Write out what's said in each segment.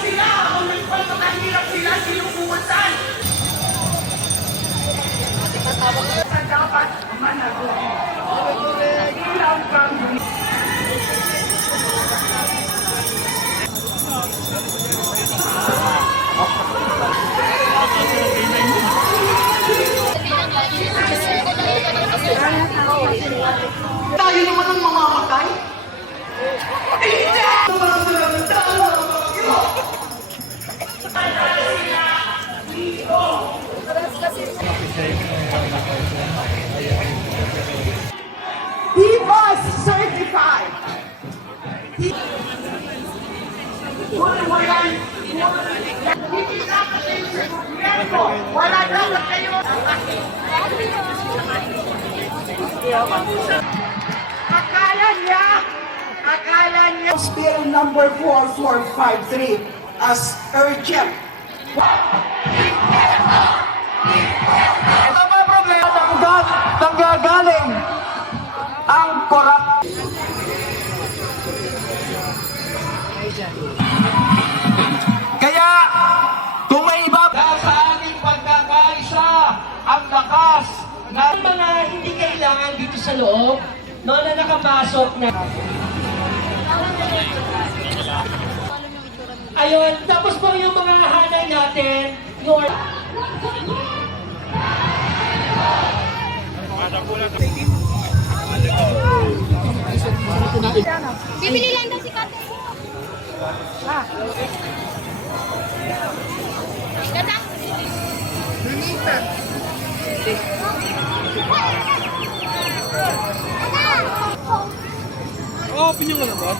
Sila, kung nagpapakahirap sila, sinubuwasan. Sa dapat managuhin. Ilang kang tayo naman ang mamamatay? Hindi! DBOS certified! Wala dapat kayo! Akala niya Bill number 4453 as urgent. Ito ba problema? Nanggagaling ang korap. Kaya kung may iba sa ating pagkakaisa ang lakas ng mga hindi kailangan dito sa loob no, na nakapasok na. Ayun, tapos po yung mga hanay natin, yung bibili lang daw si Kate. Ganda. Oh, pinyo mo na ba?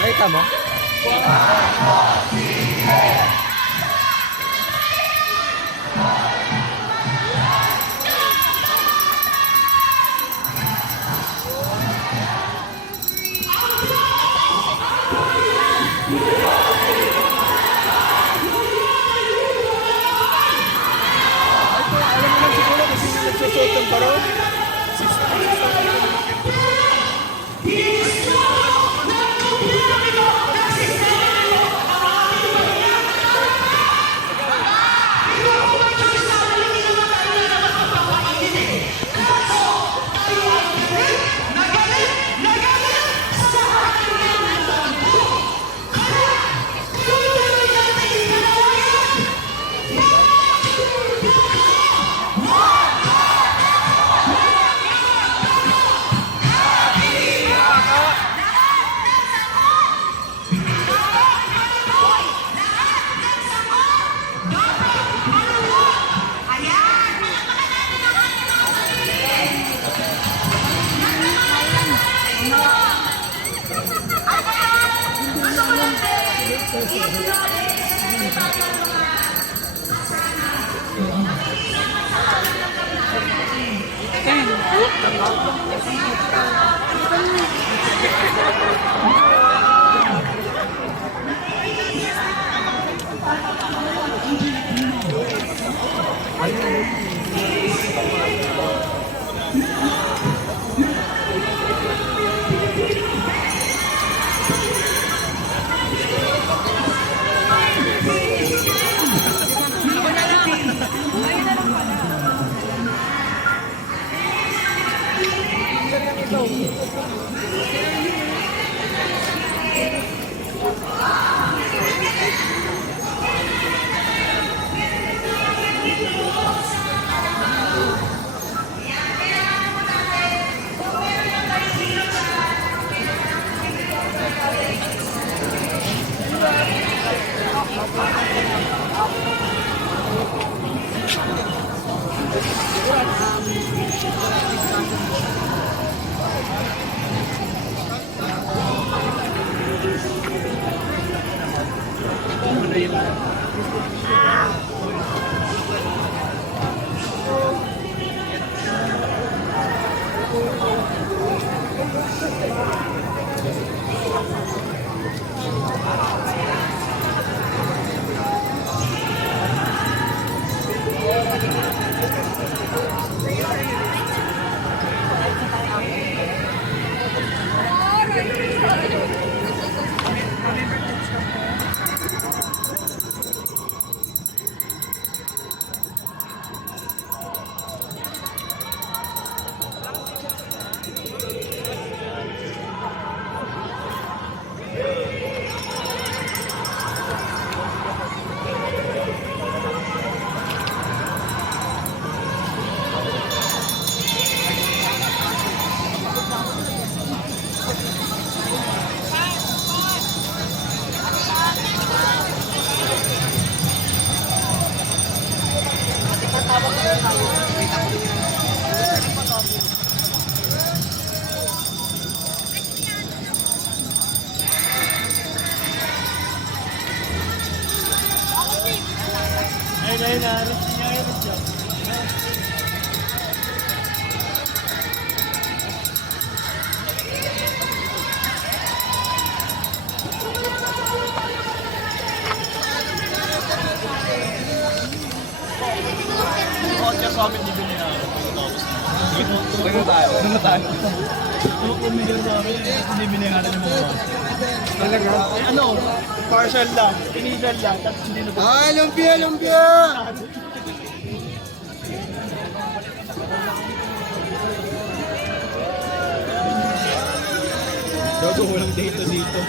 Nakita mo? Alam mo lang siguro kasi nagsusot ng parol. Talaga? Ano? Partial lang. Initial lang. Tapos hindi na Ah, lumpia, lumpia! Gago, walang data dito.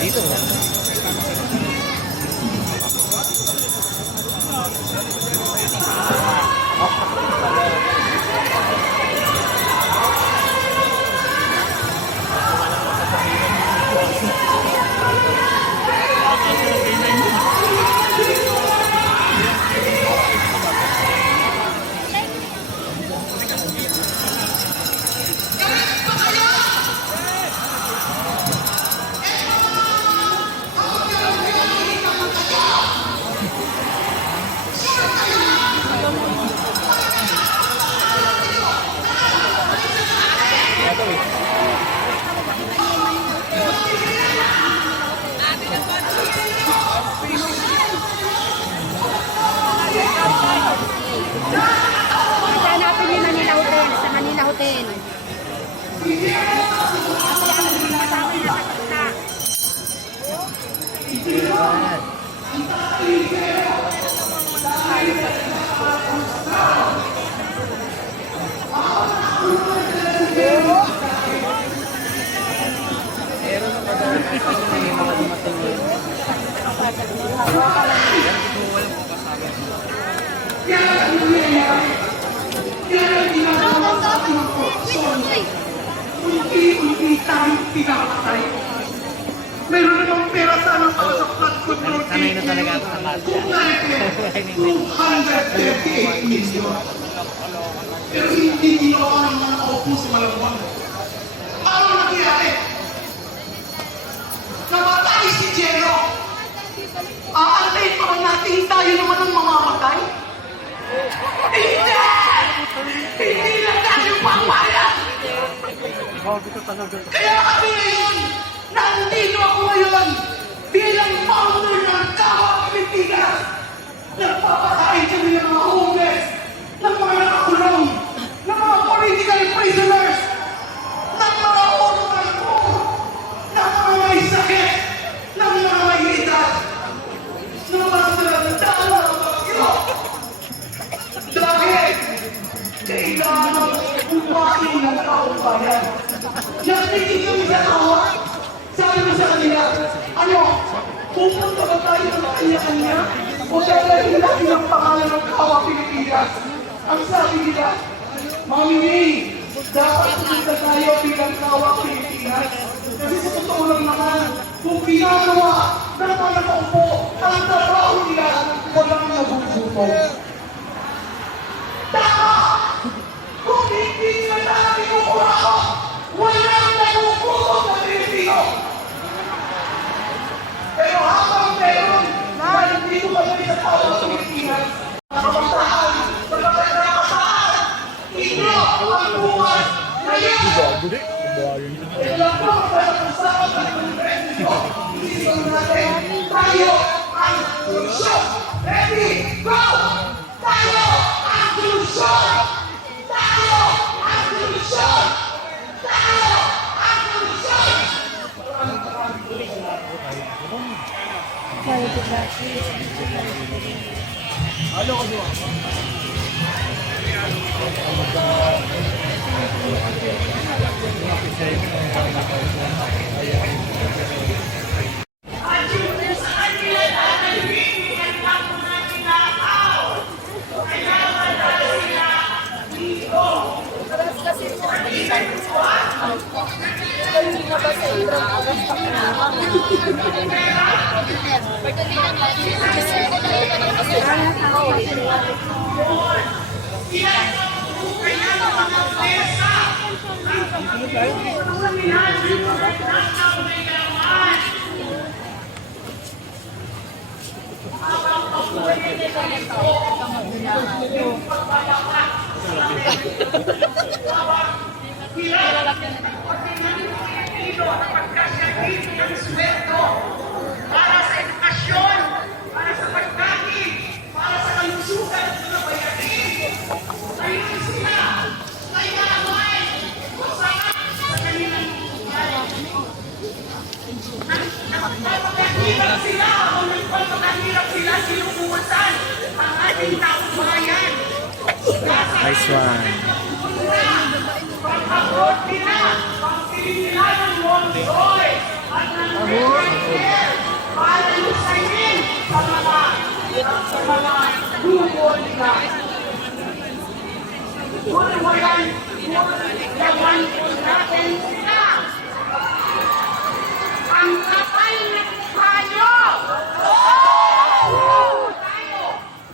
Dito. Hanapin yung Manila Hotel, sa Manila Hotel. Kasi ang matawin na sa Unti-unti tayong pinamatay. Meron namang pera sana para sa flood control team. Kung natin, 238 million. Pero hindi ginawa ng mga opo sa Malabon. Paano nangyari? Namatay si Jero. Aantayin pa natin tayo naman ang mamamatay? Hindi! Hindi na tayo pangmayat! Kaya kami ngayon, nandito ako ngayon bilang founder ng Kawa Pilipinas. Nagpapakain kami ng mga homeless, ng mga nakakulong, ng mga political prisoners, ng mga honorar ko, ng mga may sakit, ng mga may edad, ng mga daladala ng bagyo. Dahil kailangan ng upahin ng taong bayan. Nagtigil kami sa kawa. Sabi ko sa kanila, ano, pupunta ba tayo ng kanya-kanya? O dahil natin ang pangalan ng Kawa Pilipinas? Ang sabi nila, Mami May, dapat pupunta tayo bilang Kawa Pilipinas. Kasi sa totoo lang naman, kung ginagawa ng mga nakaupo ang trabaho nila, walang nagugutom. Tama! Kung hindi nila namin umuraho, walang nagugutom na Pilipino! Pero habang meron, dahil dito kami sa Kawa Pilipinas, nakabataan, nakabataan, inyo ang buwan ngayon! Ilang po ang kasama ng Kongreso, isipin natin, tayo ang solusyon! Ready, go! Tayo ang solusyon! Tayo ang solusyon! Tayo ang solusyon! At yung sa kanila na nagbibigyan lang po natin nakakaw. Kaya wala sila dito. Para sa edukasyon, para sa pagkain, para sa kalusugan ng mga bayanin. Ayun sila, kaya naman, masama sa kanilang buhay. Nagpapakahirap sila, o nagpapakahirap sila, sinubuwasan ang ating taong bayan. Nice one. Pagkakot nila, ang pinilihan ng Monsoy at ng Bukod ka. Walang laman natin na. Ang kapal na mukha nyo!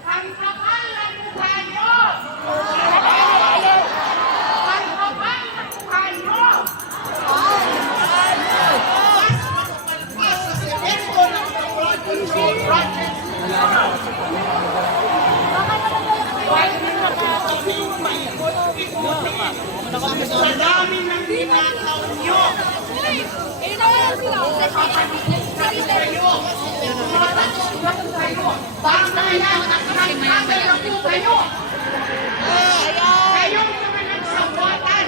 Ang kapal na mukha nyo! Ang kapal na mukha nyo! Sa semento ng flood control project. Sa dami ng ninakaw nyo! Bangayan at nagkakay ang po kayo! Kayong mga nagsawatan!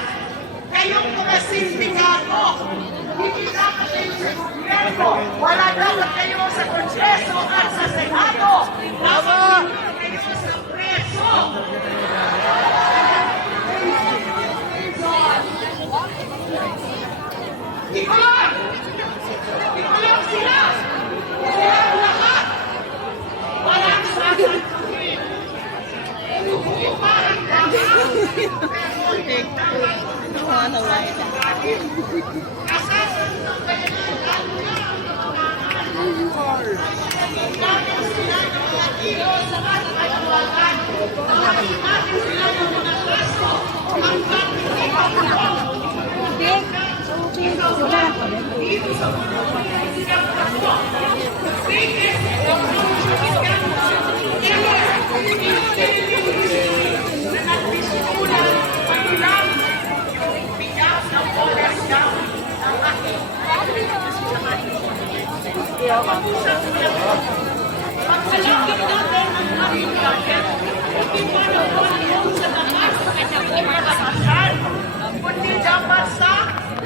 Kayong mga sindikato! Hindi dapat kayo sa gobyerno! Wala dapat kayo sa Kongreso at sa Senado! Dapat kayo sa preso! Ikaw! Ikaw sila! Sila ang lahat! Walang sasagutin! Parang kasasunod kayo ng natin sila ng mga tiro sa ating kalawagan. Nakakit natin sila ng mga kaso hanggang hindi pa dito sa mga silang kaso. Biggest na nagdiskulan panilang yung bigas ng oras ng aking pag-usap nila po. Pagsalakit natin ang aming gadget, hindi pa naman yung sa taas ng pagkakasal, kundi dapat sa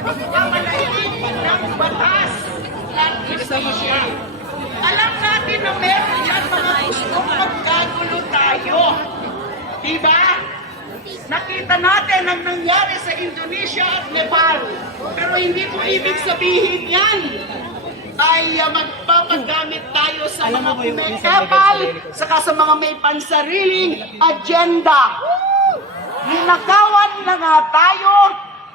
pamalayin ng batas at justisya. Alam natin na meron dyan mga gustong magkagulo tayo. Diba? Nakita natin ang nangyari sa Indonesia at Nepal. Pero hindi ko ibig sabihin yan ay magpapagamit tayo sa mga kumekepal saka sa mga may pansariling agenda. Ninakawan na nga tayo,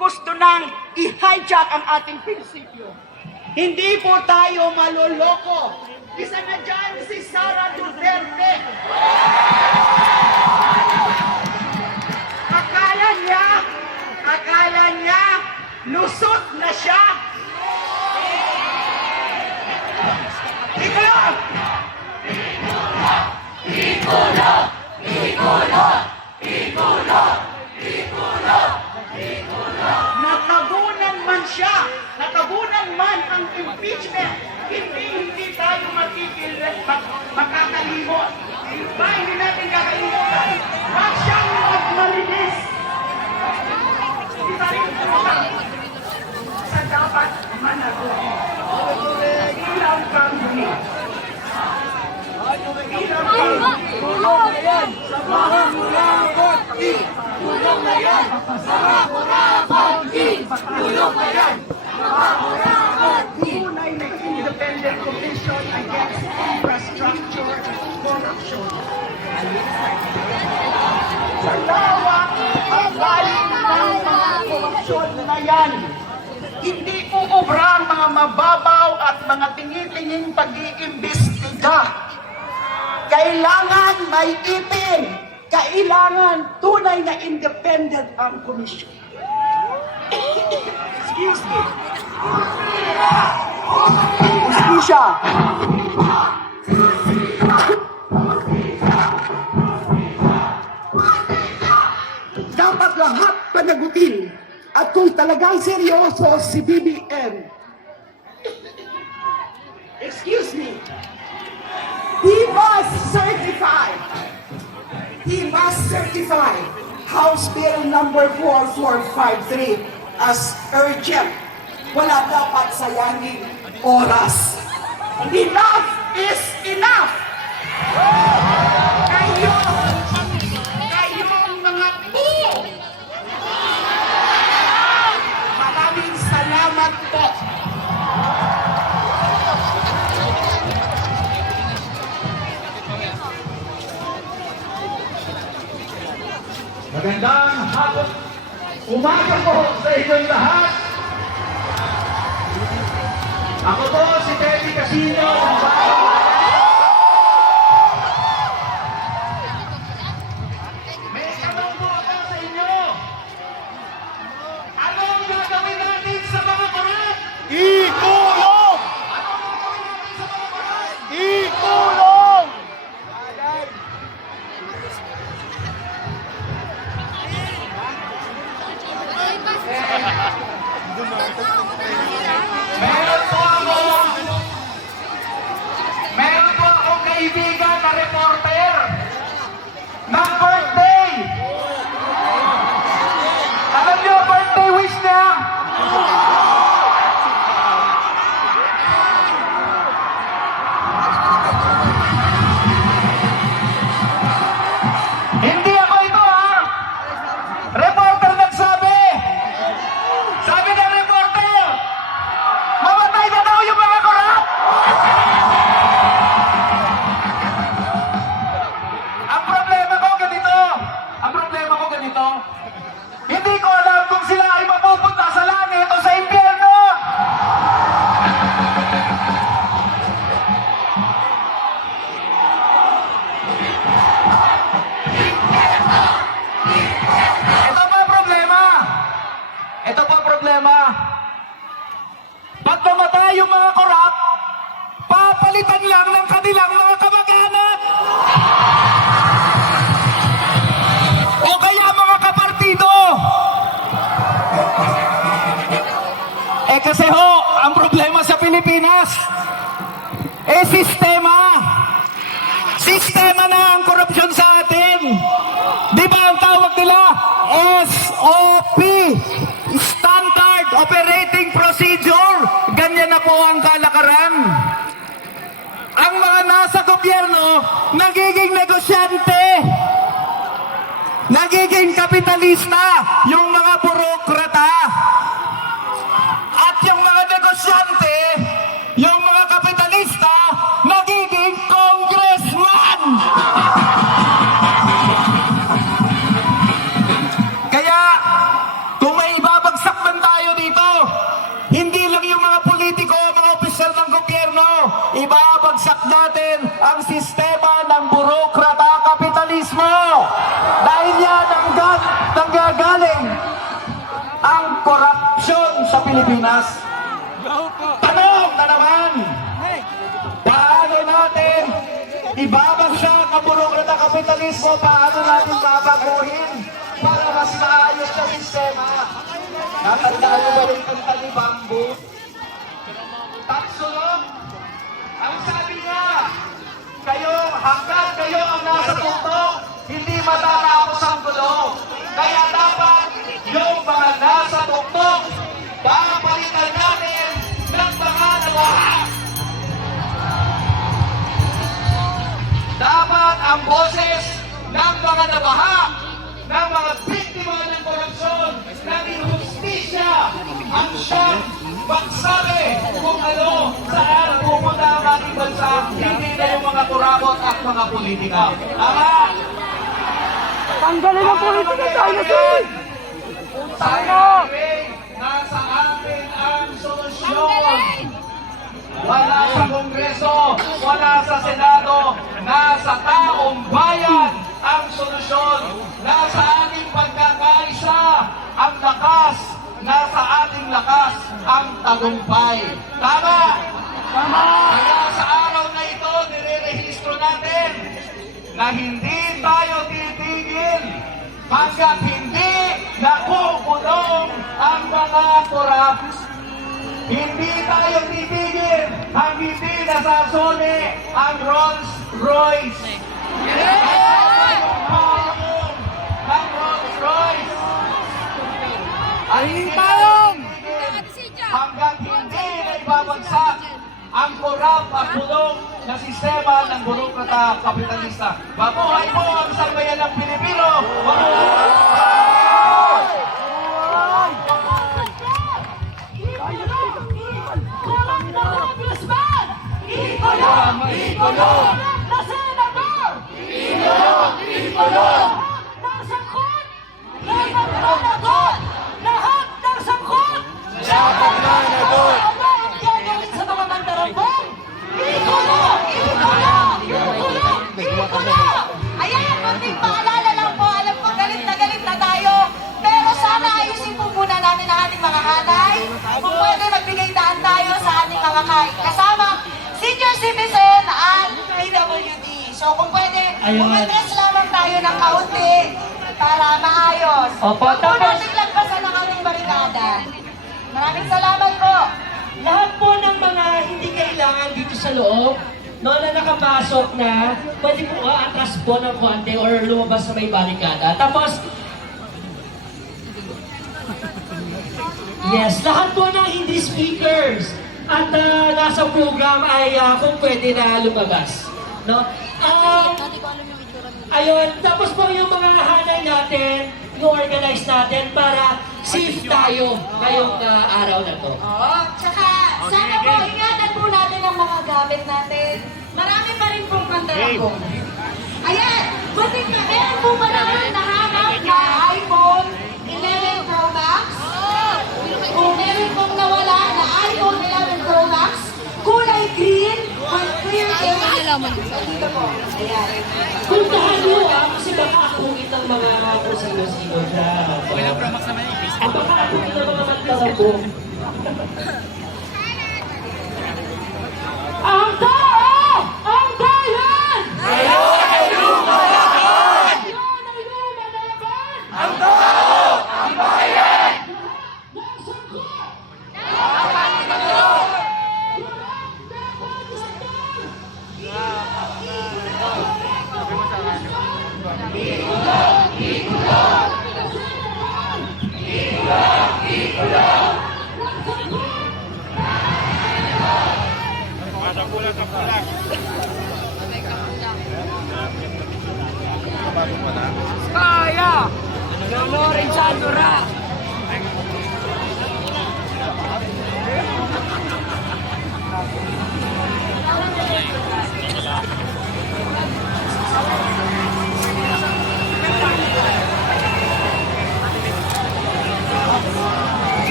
gusto nang i-hijack ang ating prinsipyo. Hindi po tayo maloloko. Isa na dyan si Sara Duterte. Akala niya, lusot na siya. Natabunan man siya, natabunan man ang impeachment, hindi tayo makakalimot. Hindi natin kakalimutan. Wag siyang magmalinis. Hindi tayo sa dapat managuhin. Ilang kami. Ilang kami. Tulong na yan. Samahan mo na konti. Tulong na yan. Samahan mo na konti. Tulong na yan. Samahan mo na konti. Tunay na independent commission against infrastructure corruption. Sa lawak ang galing ng mga korupsyon na yan. Hindi uubra ang mga mababaw at mga tingi-tinging pag-iimbestiga. Kailangan may ipin. Kailangan tunay na independent ang komisyon. Excuse me. Justisya. Dapat lahat panagutin. At kung talagang seryoso si BBM, excuse me, he must certify House Bill number 4453 as urgent. Wala dapat sayangin oras. Enough is enough! Kayong mga buo! Maraming salamat po! Magandang hapon. Umaga po sa inyong lahat. Ako po si Teddy Casino. May tanong po ako sa inyo. Ano ang gagawin natin sa mga kurap? Ikulong! Ano ang gagawin natin sa mga kurap? Ikulong! Meron po akong kaibigan na reporter ng birthday. Alam niyo, birthday wish niya? Hindi ako ito, ha? Reporter nagsabi. Sabi ng reporter, mamatay na daw yung mga korap. Ang problema ko ganito, hindi ko alam kung sila ay mapupunta sa langit o sa impyerno. Ito pa problema. Pag mamatay yung mga korap, papalitan lang ng kanilang mga kamag-anak. O kaya mga kapartido. Kasi ho, ang problema sa Pilipinas, sistema. Sistema na ang korupsyon sa atin. Di ba ang tawag nila? SOP. Standard Operating Procedure. Ganyan na po ang kalakaran. Ang mga nasa gobyerno, nagiging negosyante. Nagiging kapitalista yung mga burokrata. At yung mga negosyante, yung mga kapitalista, nagiging congressman. Kaya, kung may ibabagsak man tayo dito, hindi lang yung mga politiko, mga opisyal ng gobyerno, ibabagsak natin ang sistema ng burokrata kapitalismo. Dahil yan ang nanggagaling ang korupsyon sa Pilipinas. Tanong na naman, paano natin ibabagsak ang burokrata kapitalismo? Paano natin babaguhin para mas maayos na sistema? Natandaan mo ba yung kanta ni Bamboo? Taksunod? Ang sabi niya, hanggang kayo ang nasa tuktok, hindi matatapos ang gulo. Kaya dapat yung mga nasa tuktok, papalitan natin ng mga nabaha. Dapat ang boses ng mga nabaha, ng mga biktima ng korupsyon, ng injustisya, ang siyang magsabi kung ano, saan pupunta ang ating bansa, hindi na yung mga kurabot at mga politika. Tama? Tanggalin ang politika tayo Ngayon, nasa atin ang solusyon. Wala sa Kongreso, wala sa Senado, nasa taong bayan ang solusyon. Nasa ating pagkakaisa ang lakas, nasa ating lakas ang tagumpay. Tama? Tama! Kaya sa araw na ito, nire-rehistro natin na hindi tayo titigil hanggat hindi nakukulong ang mga korap. Hindi tayo titigil hanggang hindi nasasone ang Rolls Royce. Ang Rolls Royce. At hindi tayo titigil hanggang hindi na ibabagsak ang korap at bulong na sistema ng burokrata kapitalista. Mabuhay po ang sambayan ng Pilipino! Nasa barangay. Kasama senior citizen at PWD. So kung pwede, Ayun. umatras lamang tayo ng kaunti para maayos. Opo, Huwag po tapos- nating lagpasan ang ating barikada. Maraming salamat po. Lahat po ng mga hindi kailangan dito sa loob, no, na nakapasok na, pwede po atras po ng konti or lumabas sa may barikada. Tapos, yes, lahat po ng hindi speakers at nasa program ay kung pwede na lumabas. No? Ayun, tapos po yung mga hanay natin, yung organize natin para safe tayo ngayong araw na to. Oo, tsaka sana po ingatan po natin ang mga gamit natin. Marami pa rin pong pantalabong. Ayan, buti na meron po ba naman nahanap na iPhone 11 Pro Max? Kung meron pong nawala na iPhone 11 Pro Max, kulay green with clear case. Dito po. Ayan. Puntahan nyo kasi baka akungit ang mga kung sino-sino dyan. Ang baka akungit ang mga magtalabong. Ang tao! Ang bayan! Ngayon ay lumalaban! Ngayon ay lumalaban! Ang tao! Ang bayan! Ng sangkot! Dapat ito! Kaya! Lonorin sa Andorra!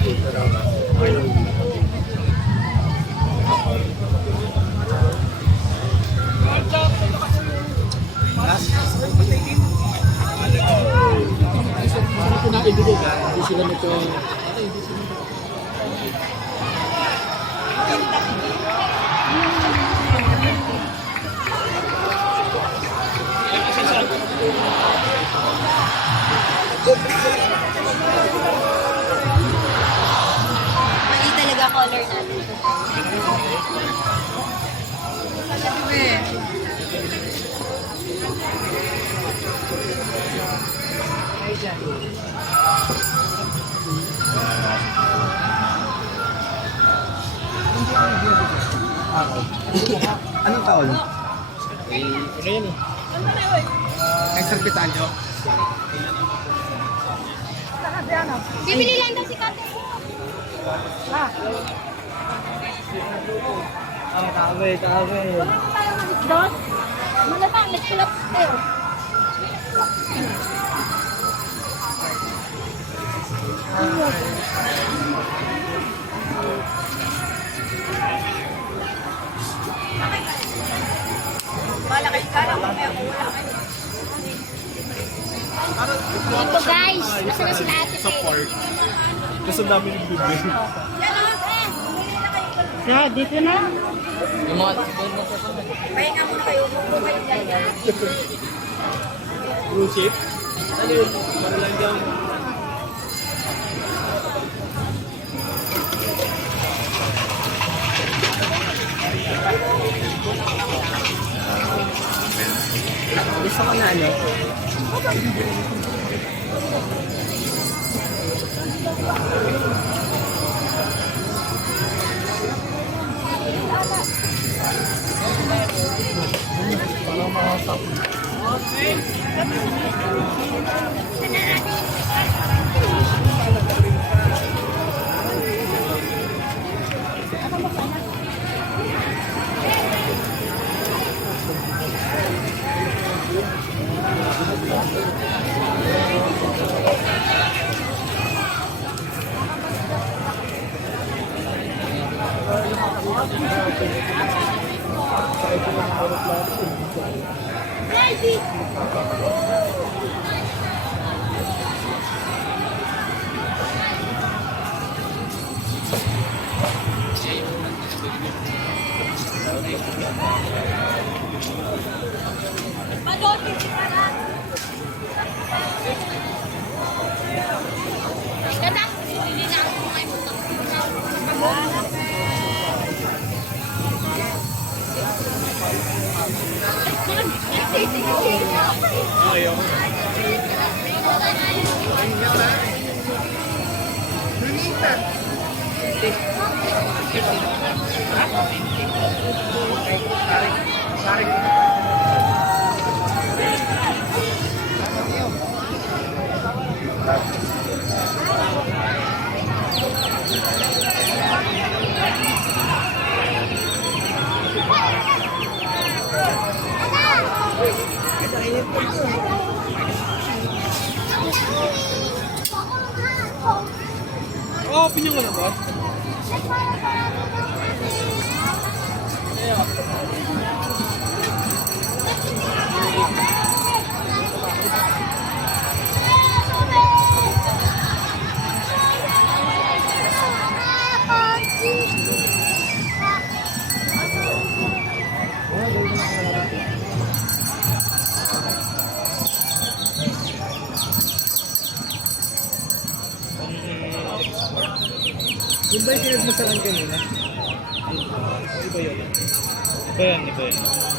Mali talaga color natin. Anong taon? Ay, Serpitalyo. Bibili lang daw si Kate. Kami. Ano tayo ng isdot? Malamang, let's pull up tayo. Dito guys, nasa na sila ate Faye? Kasi dami ng bibig. Yeah, dito na. Cruise ship? Ano yun? Para lang dyan. Gusto ko na ano? Ganda. Hindi na ako kumain mo. Oh, opinion ko na boss. Yung ba yung pinagmasalan kanina? Iba yun. Iba yan.